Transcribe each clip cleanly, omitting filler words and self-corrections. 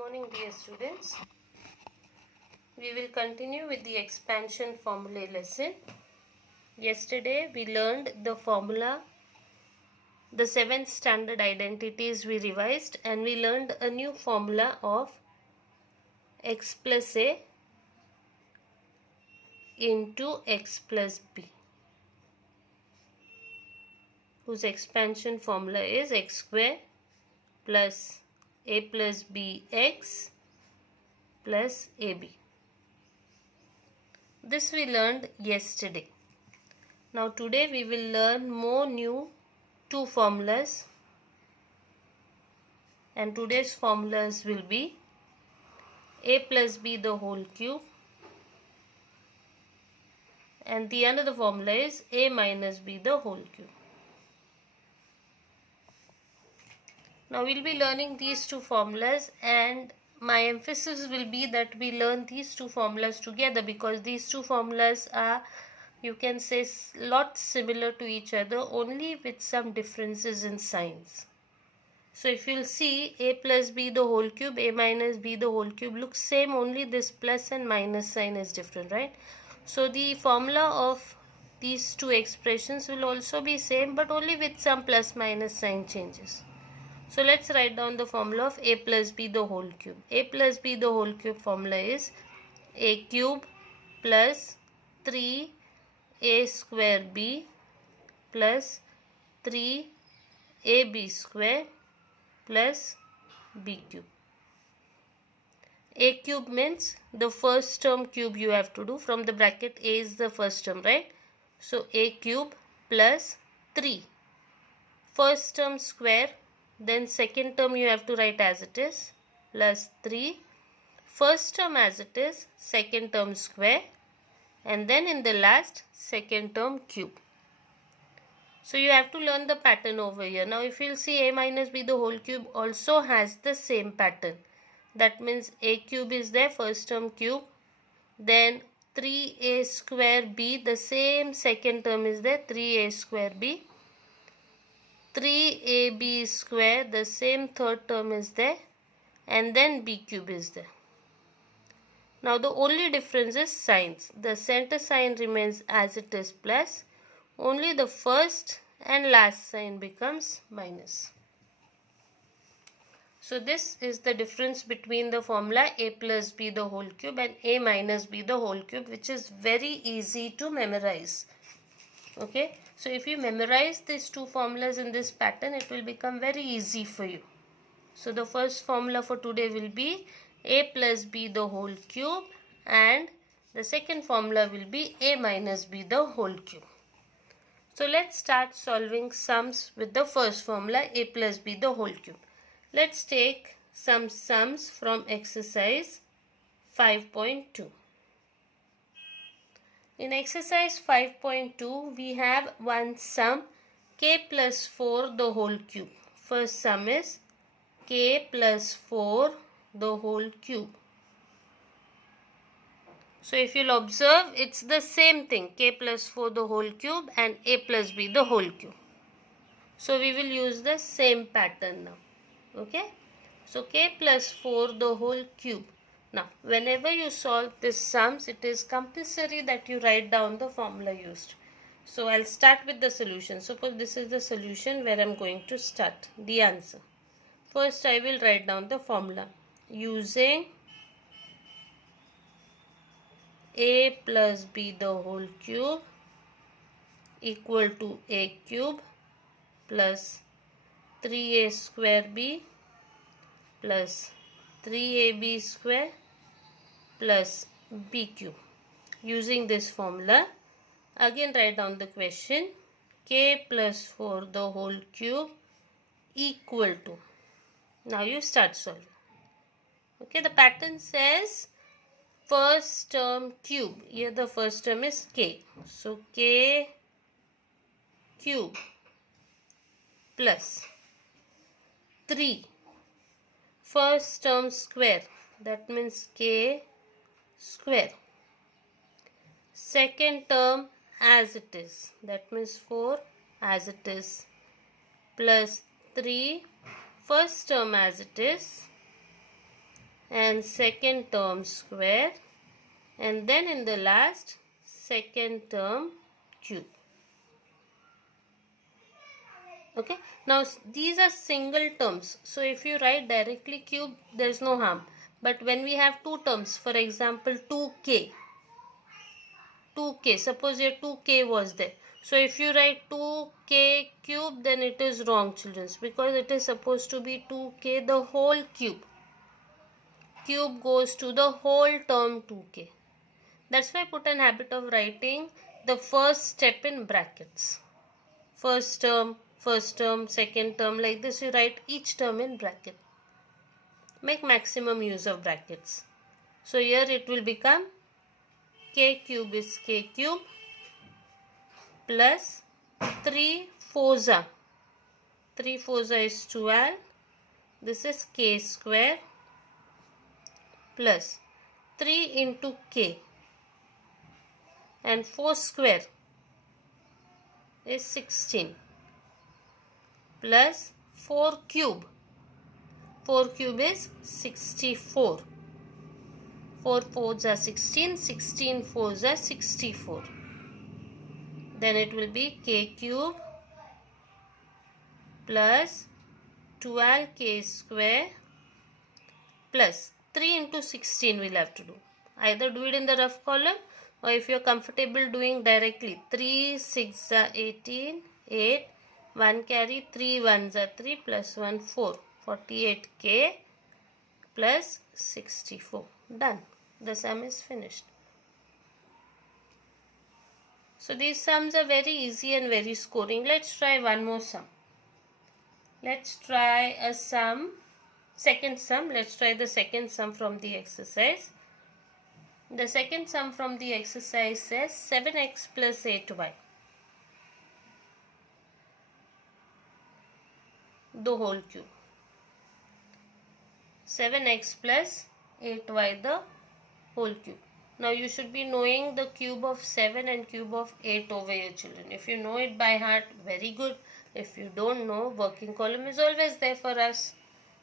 morning, dear students. We will continue with the expansion formulae lesson. Yesterday we learned the formula, the 7th standard identities we revised, and we learned a new formula of x plus a into x plus b, whose expansion formula is x square plus a plus b x plus ab. This we learned yesterday. Now today we will learn more new two formulas, and today's formulas will be a plus b the whole cube, and the another formula is a minus b the whole cube. Now we will be learning these two formulas, and my emphasis will be that we learn these two formulas together because these two formulas are, you can say, lot similar to each other, only with some differences in signs. So if you'll see, a plus b the whole cube, a minus b the whole cube looks same, only this plus and minus sign is different, right? So the formula of these two expressions will also be same, but only with some plus minus sign changes. So let's write down the formula of a plus b the whole cube. A plus b the whole cube formula is a cube plus 3a square b plus 3ab square plus b cube. A cube means the first term cube you have to do. From the bracket, a is the first term, right? So a cube plus 3. First term square, then second term you have to write as it is, plus 3. First term as it is, second term square, and then in the last, second term cube. So you have to learn the pattern over here. Now if you'll see, a minus b the whole cube also has the same pattern. That means a cube is there, first term cube, then 3a square b, the same second term is there, 3a square b, 3ab square, the same third term is there, and then b cube is there. Now the only difference is signs. The center sign remains as it is plus, only the first and last sign becomes minus. So this is the difference between the formula a plus b the whole cube and a minus b the whole cube, which is very easy to memorize. Okay, so if you memorize these two formulas in this pattern, it will become very easy for you. So the first formula for today will be a plus b the whole cube, and the second formula will be a minus b the whole cube. So let's start solving sums with the first formula, a plus b the whole cube. Let's take some sums from exercise 5.2. In exercise 5.2, we have one sum, k plus 4 the whole cube. First sum is k plus 4 the whole cube. So if you'll observe, it's the same thing, k plus 4 the whole cube and a plus b the whole cube. So we will use the same pattern now. Okay, so k plus 4 the whole cube. Now whenever you solve these sums, it is compulsory that you write down the formula used. So I'll start with the solution. Suppose this is the solution where I'm going to start the answer. First I will write down the formula using a plus b the whole cube equal to a cube plus 3a square b plus 3ab square plus b cube. Using this formula, again write down the question, k plus 4 the whole cube equal to. Now you start solving. Okay, the pattern says first term cube. Here the first term is k. So k cube plus 3. First term square, that means k square. Second term as it is, that means 4 as it is, plus 3. First term as it is, and second term square, and then in the last second term cube. Okay, now these are single terms, so if you write directly cube, there is no harm. But when we have two terms, for example 2k, suppose here 2k was there, so if you write 2k cube, then it is wrong, children, because it is supposed to be 2k the whole cube. Cube goes to the whole term 2k. That's why I put an habit of writing the first step in brackets. First term, second term, like this you write each term in bracket. Make maximum use of brackets. So here it will become k cube is k cube plus 3 fours are. 3 fours is 12. This is k square plus 3 into k, and 4 square is 16 plus 4 cube. 4 cube is 64. 4 fours are 16, 16 fours are 64. Then it will be k cube plus 12k square plus 3 into 16 we'll have to do. Either do it in the rough column, or if you are comfortable doing directly, 3 6 are 18, 8, 1 carry, 3 ones are 3 plus 1 4, 48k plus 64. Done. The sum is finished. So these sums are very easy and very scoring. Let's try one more sum. Let's try a sum, second sum. Let's try the second sum from the exercise. The second sum from the exercise says 7x plus 8y, the whole cube. 7x plus 8y, the whole cube. Now you should be knowing the cube of 7 and cube of 8 over here, children. If you know it by heart, very good. If you don't know, working column is always there for us.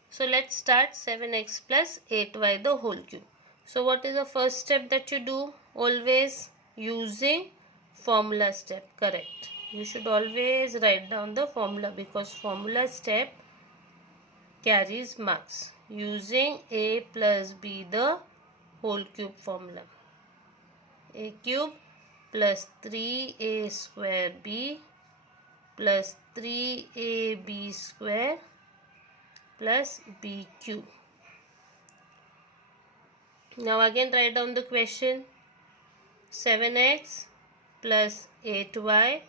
So let's start 7x plus 8y, the whole cube. So what is the first step that you do? Always using formula step, correct. You should always write down the formula, because formula step carries marks. Using a plus b, the whole cube formula. A cube plus 3a square b plus 3ab square plus b cube. Now again write down the question. 7x plus 8y,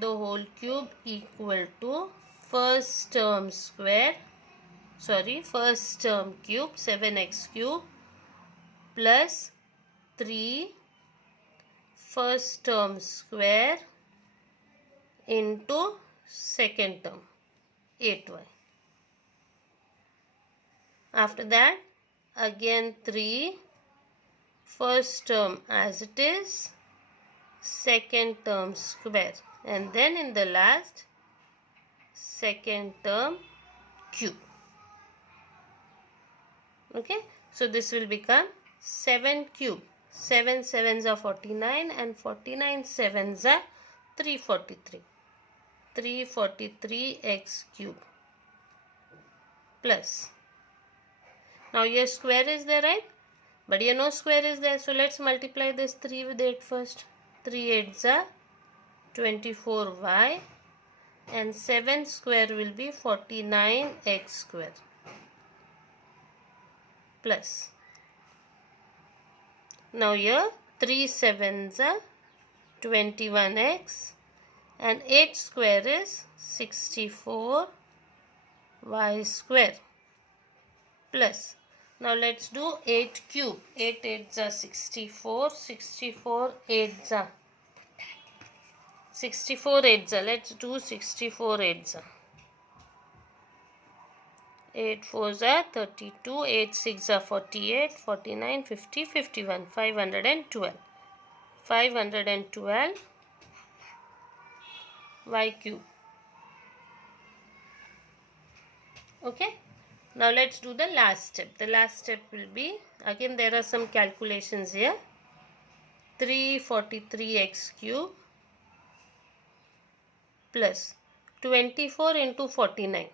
the whole cube, equal to first term cube, 7x cube plus 3 first term square into second term 8y. After that again 3 first term as it is, second term square, and then in the last second term cube. Okay, so this will become 7 cube. 7 sevens are 49 and 49 sevens are 343. 343x cube plus. Now your square is there, right? But here no square is there. So let's multiply this 3 with 8 first. 3 8s are 24y and 7 square will be 49x square plus. Now here 3 sevens are 21x and 8 square is 64y square plus. Now let's do 8 cube. 8 8s are 64. 64 8s are 64 8s are. Let's do 64 8s are. 8 4s are 32. 8 6s are 48. 49 50 51. 512. 512 y cube. Okay. Now let's do the last step. The last step will be, again there are some calculations here. 343x cube plus 24 into 49.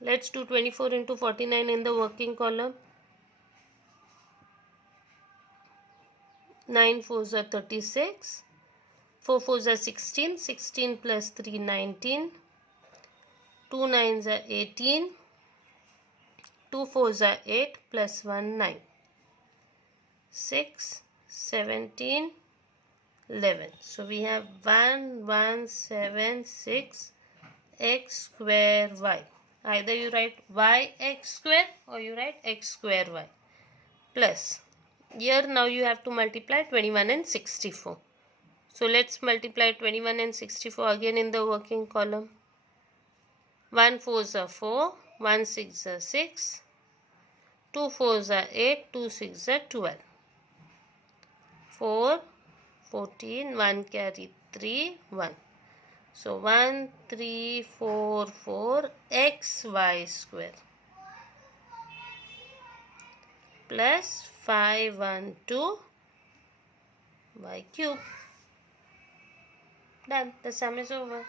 Let's do 24 into 49 in the working column. 9 4s are 36. 4 4s are 16. 16 plus 3 19. 2 9s are 18. 2 4s are 8 plus 1 9. 6 17 11. So we have 1176 x square y. Either you write y x square or you write x square y. Plus, here now you have to multiply 21 and 64. So let's multiply 21 and 64 again in the working column. 1 4s are 4, 1 6s are 6, 2 4s are 8, 2 6s are 12. 4, 14, 1 carry 3, 1. So 1344 xy square plus 512 y cube. Done. The sum is over.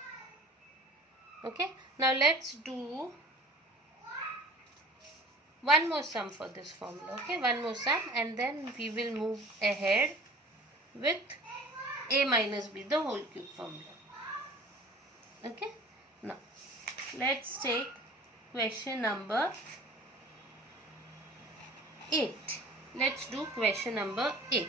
Okay. Now let's do one more sum for this formula. Okay. One more sum and then we will move ahead with a minus b the whole cube formula. Okay. Now let's take question number 8. Let's do question number 8.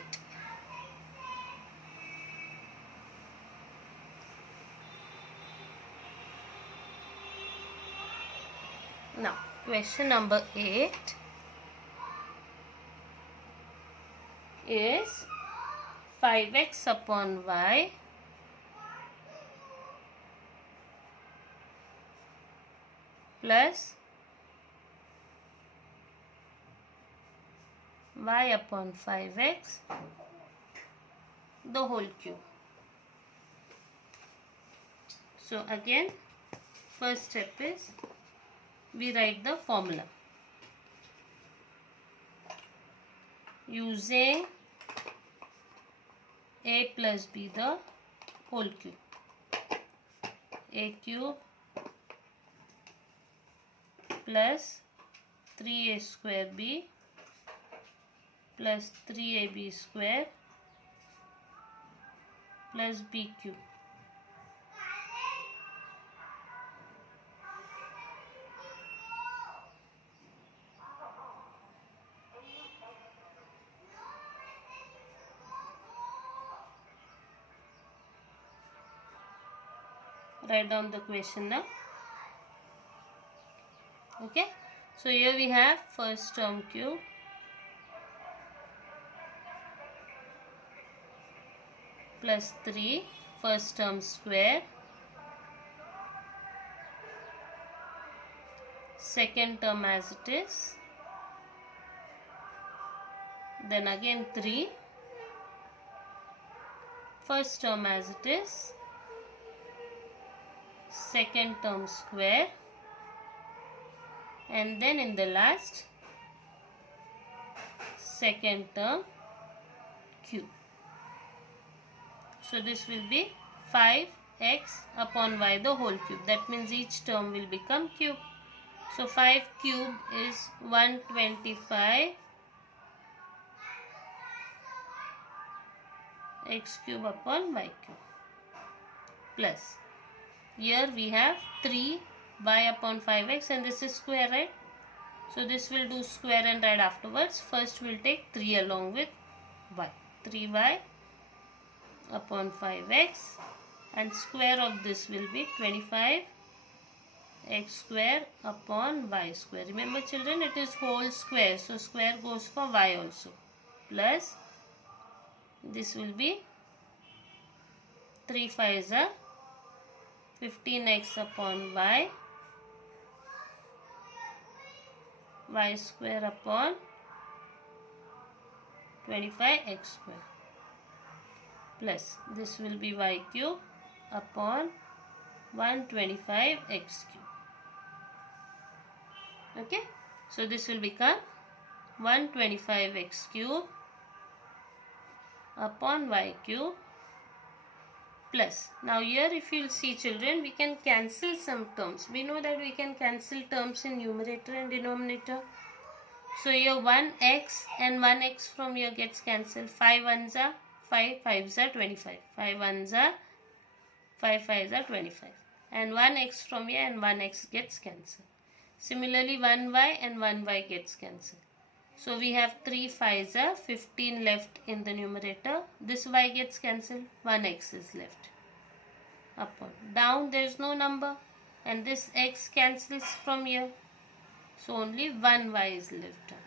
Now question number 8 is 5x upon y plus y upon 5x the whole cube. So again, first step is we write the formula using a plus b the whole cube. A cube plus 3a square b plus 3ab square plus b cube. Write down the question now. Okay. So here we have first term cube plus 3 first term square, second term as it is, then again 3 first term as it is, second term square, and then in the last second term cube. So this will be 5x upon y the whole cube. That means each term will become cube. So 5 cube is 125 x cube upon y cube plus here we have 3 y upon 5x and this is square, right? So this will do square and write afterwards. First we'll take 3 along with y. 3y upon 5x and square of this will be 25 x square upon y square. Remember children, it is whole square, so square goes for y also, plus this will be 3 5s are 15x upon y square upon 25x square plus this will be y cube upon 125x cube. Okay. So this will become 125x cube upon y cube plus. Now here if you will see children, we can cancel some terms. We know that we can cancel terms in numerator and denominator. So here 1x and 1x from here gets cancelled. 5 ones are 5, 5s are 25. 5 ones are 5, 5s are 25. And 1x from here and 1x gets cancelled. Similarly 1y and 1y gets cancelled. So we have 3 5s are 15 left in the numerator. This y gets cancelled. 1x is left. Upon. Down there is no number. And this x cancels from here. So only 1y is left on.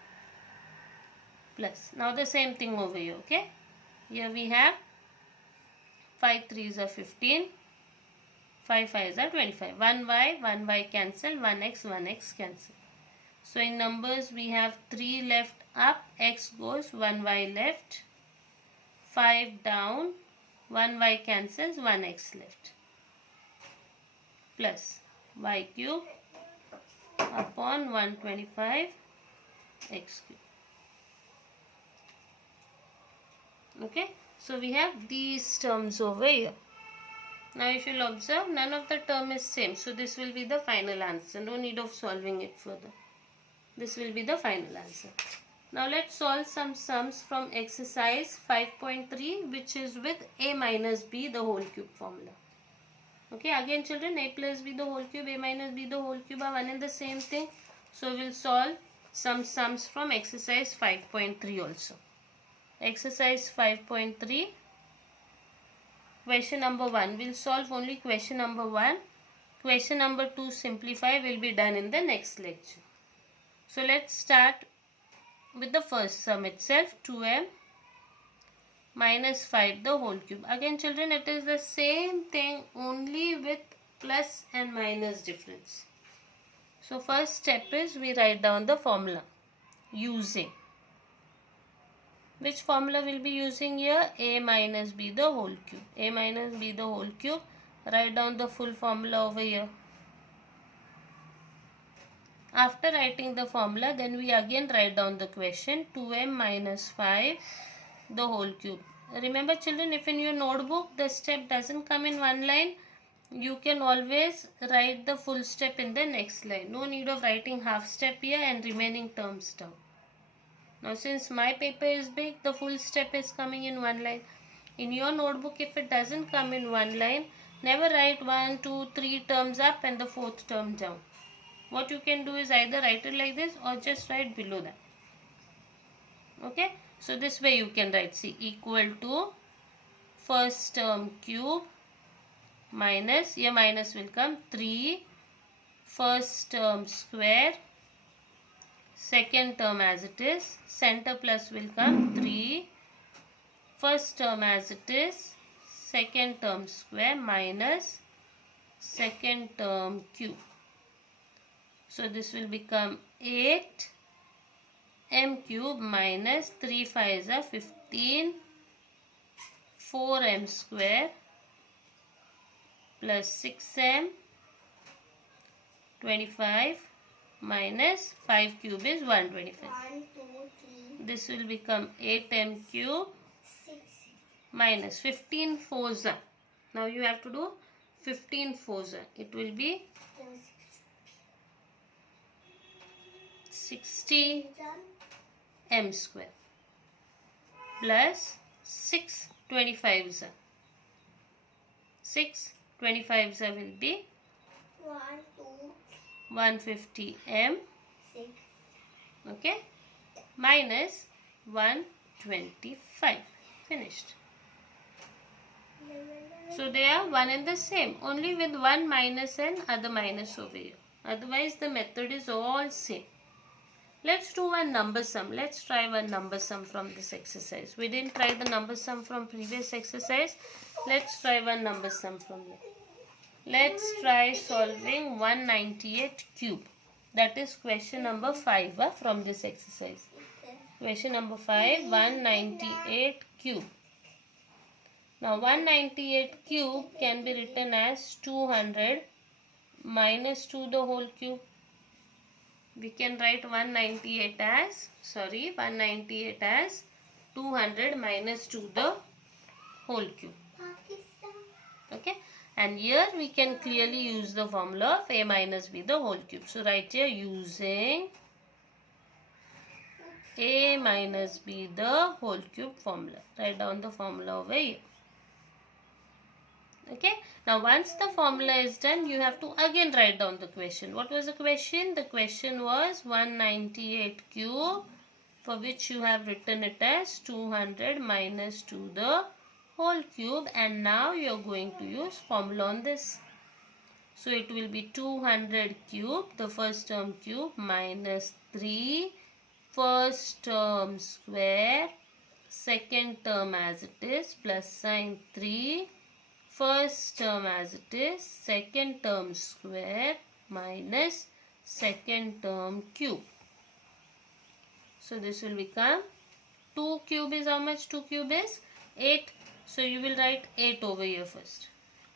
Plus. Now the same thing over here. Okay. Here we have 5 3s are 15. 5 5s are 25. 1y cancel. 1x, 1x cancel. So in numbers we have 3 left up. X goes 1y left. 5 down. 1y cancels. 1x left. Plus y cube upon 125 x cube. Okay. So we have these terms over here. Now if you'll observe, none of the term is same. So this will be the final answer. No need of solving it further. This will be the final answer. Now let's solve some sums from exercise 5.3, which is with a minus b the whole cube formula. Okay, again children, a plus b the whole cube, a minus b the whole cube are one and the same thing. So we'll solve some sums from exercise 5.3 also. Exercise 5.3, question number 1. We'll solve only question number 1. Question number 2, simplify, will be done in the next lecture. So let's start with the first sum itself, 2m minus 5 the whole cube. Again children, it is the same thing, only with plus and minus difference. So first step is we write down the formula using. Which formula will be using here? A minus b the whole cube. A minus b the whole cube. Write down the full formula over here. After writing the formula, then we again write down the question, 2m minus 5 the whole cube. Remember children, if in your notebook the step doesn't come in one line, you can always write the full step in the next line. No need of writing half step here and remaining terms down. Now since my paper is big, the full step is coming in one line. In your notebook, if it doesn't come in one line, never write 1, 2, 3 terms up and the fourth term down. What you can do is either write it like this or just write below that. Okay. So this way you can write, see, equal to first term cube minus, here minus will come 3 first term square, second term as it is, center plus will come 3 first term as it is, second term square minus second term cube. So this will become 8 m cube minus 3 5s are 15 4m square plus 6m 25 minus 5 cube is 125. 1, 2, 3. This will become 8m cube 6. minus 15 4s are. Now you have to do 15 4s are. It will be 60 m square plus 6 25s are. 6 25s are will be 1, 2, 150 m, 6. okay, minus 125. Finished. So they are one and the same, only with one minus and other minus over here. Otherwise the method is all same. Let's do one number sum. Let's try one number sum from this exercise. We didn't try the number sum from previous exercise. Let's try one number sum from here. Let's try solving 198 cube. That is question number 5 from this exercise. Question number 5, 198 cube. Now 198 cube can be written as 200 minus 2 the whole cube. We can write 198 as 200 minus 2 the whole cube. Okay, and here we can clearly use the formula of a minus b the whole cube. So write here using a minus b the whole cube formula. Write down the formula over here. Okay, now once the formula is done, you have to again write down the question. What was the question? The question was 198 cube, for which you have written it as 200 minus 2 the whole cube, and now you are going to use formula on this. So it will be 200 cube, the first term cube, minus 3 first term square, second term as it is, plus sign 3 first term as it is, second term square, minus second term cube. So this will become 2 cube is how much? 2 cube is 8. So you will write 8 over here first.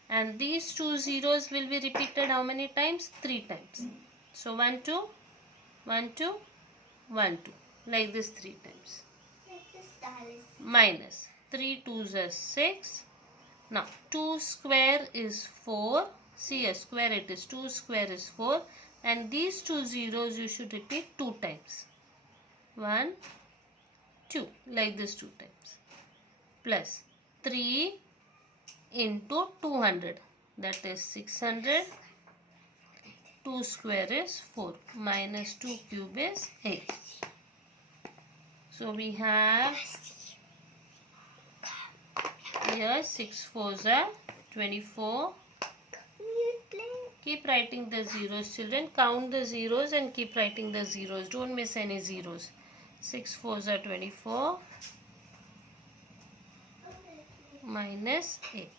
And these two zeros will be repeated how many times? 3 times. So 1, 2, 1, 2, 1, 2. Like this 3 times. Minus 3 2s are 6. Now 2 square is 4. See, a square it is. 2 square is 4. And these two zeros you should repeat 2 times. 1, 2. Like this 2 times. Plus 3 into 200. That is 600. 2 square is 4. Minus 2 cube is 8. So we have here 6 4s are 24. Keep writing the zeros, children. Count the zeros and keep writing the zeros. Don't miss any zeros. 6 4s are 24. Minus 8.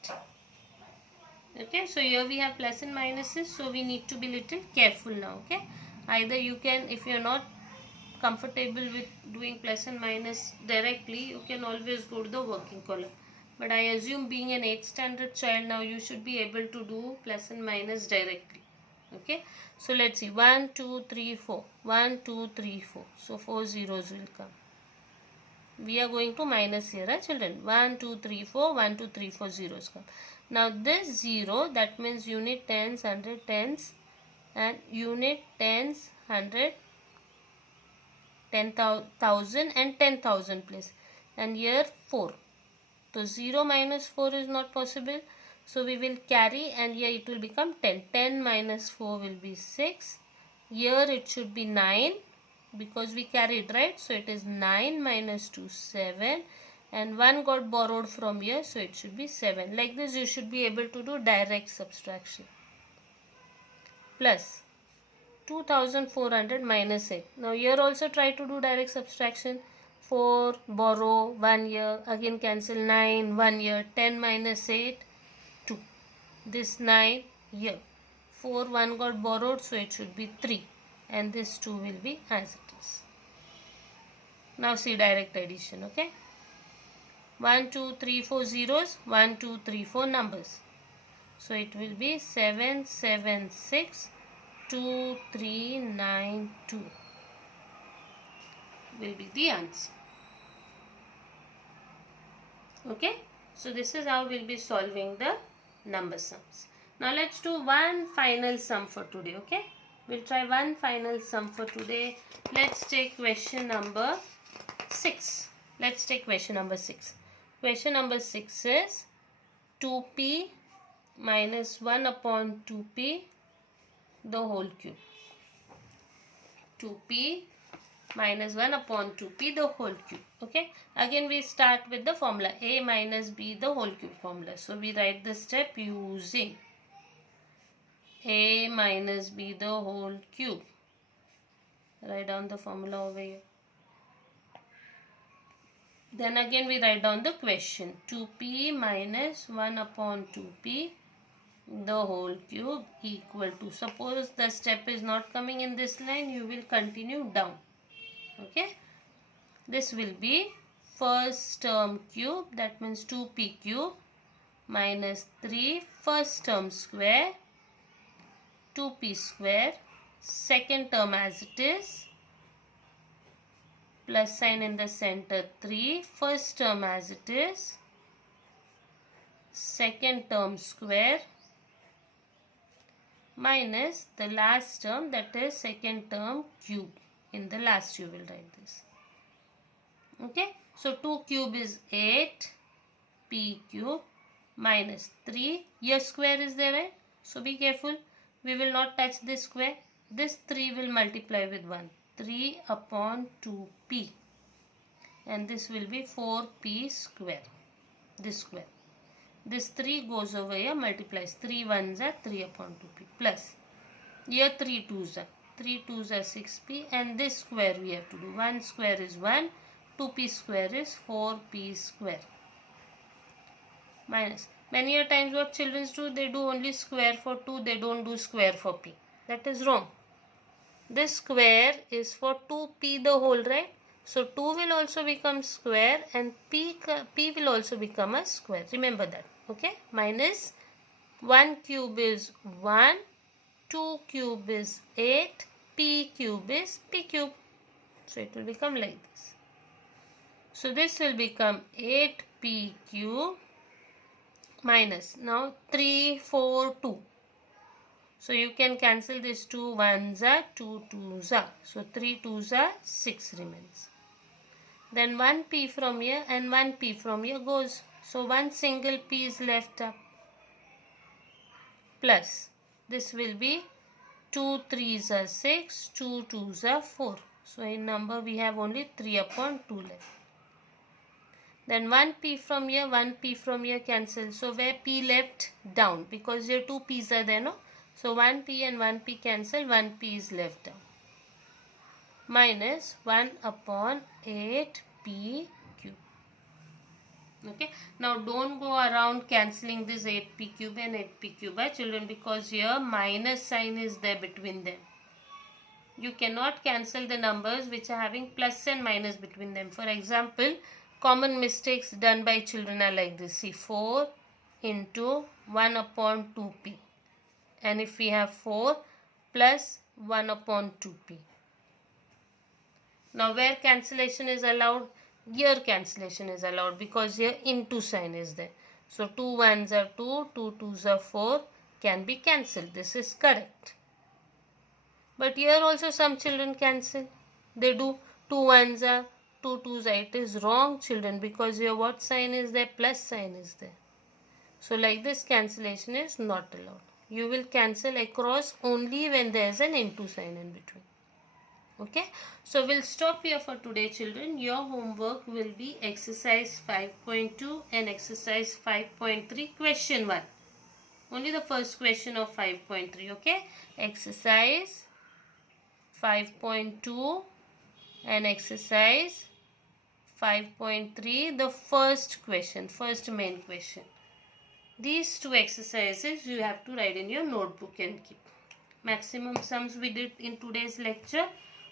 Okay, so here we have plus and minuses, so we need to be little careful now. Okay, either you can, if you are not comfortable with doing plus and minus directly, you can always go to the working column. But I assume being an 8th standard child now, you should be able to do plus and minus directly. Okay, so let's see, 1 2 3 4, 1 2 3 4. So 4 zeros will come. We are going to minus here, children. 1 2 3 4, 1 2 3 4 zeros come. Now this 0, that means unit tens, 100 tens, and unit tens, 100, 10,000 and 10,000 place. And here 4. So 0 minus 4 is not possible. So we will carry, and here it will become 10. 10 minus 4 will be 6. Here it should be 9. Because we carried, right? So it is 9 minus 2, 7. And 1 got borrowed from here. So it should be 7. Like this you should be able to do direct subtraction. Plus 2400 minus 8. Now here also try to do direct subtraction. 4, borrow, 1 here. Again cancel 9, 1 here. 10 minus 8, 2. This 9 here. 4, 1 got borrowed. So it should be 3. And this 2 will be as it is. Now see direct addition, okay? 1, 2, 3, 4 zeros, 1, 2, 3, 4 numbers. So it will be 7, 7, 6, 2, 3, 9, 2 will be the answer. Okay? So this is how we'll be solving the number sums. Now let's do one final sum for today, okay? We'll try one final sum for today. Let's take question number 6. Let's take question number 6. Question number 6 is 2p minus 1 upon 2p the whole cube. 2p minus 1 upon 2p the whole cube. Okay. Again we start with the formula a minus b the whole cube formula. So we write the step using a minus b the whole cube. Write down the formula over here. Then again we write down the question. 2p minus 1 upon 2p the whole cube equal to. Suppose the step is not coming in this line, you will continue down. Okay. This will be first term cube, that means 2p cube minus 3 first term square 2p square, second term as it is, plus sign in the center 3, first term as it is, second term square, minus the last term, that is second term cube. In the last you will write this. Okay, so 2 cube is 8 p cube minus 3. Here square is there, right? So be careful. We will not touch this square. This 3 will multiply with 1. 3 upon 2p. And this will be 4p square. This square. This 3 goes over here, multiplies. 3 1s are 3 upon 2p. Plus. Here 3 2s are. 3 2s are 6p. And this square we have to do. 1 square is 1. 2p square is 4p square. Minus. Many a times what children do, they do only square for 2, they don't do square for p. That is wrong. This square is for 2p the whole, right? So 2 will also become square and p will also become a square. Remember that. Okay. Minus 1 cube is 1, 2 cube is 8, p cube is p cube. So it will become like this. So this will become 8p cube minus, now 3, 4, 2. So you can cancel this 2 1s are, 2 2s are. So 3 2s are, 6 remains. Then 1p from here and 1p from here goes. So one single p is left up. Plus this will be 2 3s are 6, 2 2s are 4. So in number we have only 3 upon 2 left. Then 1p from here, 1p from here cancel. So where p left? Down, because here 2 p's are there, no? So 1p and 1p cancel, 1p is left down. Minus 1 upon 8p cube. Okay. Now don't go around cancelling this 8p cube and 8p cube, children, because here minus sign is there between them. You cannot cancel the numbers which are having plus and minus between them. For example, common mistakes done by children are like this. See, 4 into 1 upon 2p. And if we have 4 plus 1 upon 2p. Now where cancellation is allowed? Here cancellation is allowed, because here into sign is there. So 2 1s are 2, 2 2s are 4, can be cancelled. This is correct. But here also some children cancel. They do 2 1s are, 2 2s are. It is wrong, children, because here what sign is there? Plus sign is there. So like this cancellation is not allowed. You will cancel across only when there is an into sign in between. Okay. So we'll stop here for today, children. Your homework will be exercise 5.2 and exercise 5.3 question 1. Only the first question of 5.3. Okay. Exercise 5.2 and exercise 5.3, the first question, first main question. These two exercises you have to write in your notebook and keep. Maximum sums we did in today's lecture.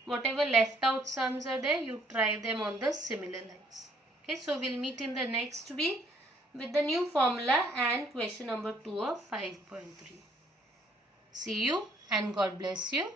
Whatever left out sums are there, you try them on the similar lines. Okay, so we'll meet in the next week with the new formula and question number 2 of 5.3. See you and God bless you.